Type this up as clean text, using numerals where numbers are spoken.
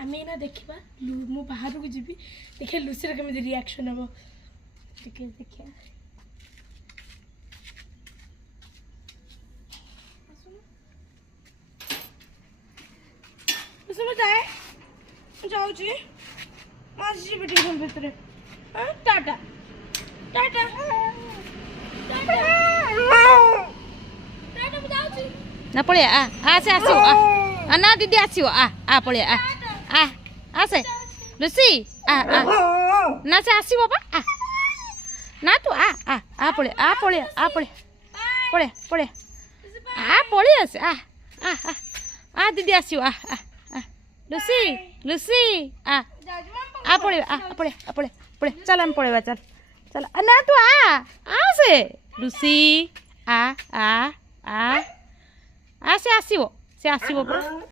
आम एना देखा मु बाहर को जी देखिए लुसी केमी रिएक्शन हम देखिए जाए जाऊँगी आसी ट्यूशन भितर टाटा टाटा ना पड़े आ से आसो आ ना दीदी आसो आ पड़े आ से लुसी ना से आसो बाबा ना तू आ पड़े पड़े पड़े पड़े पड़े आसे दीदी आसो लुसी लुसी पड़े पड़े पड़े पड़े चल हम पड़ेगा चल चल ना तू आ से लुसी आ से आसो से आसो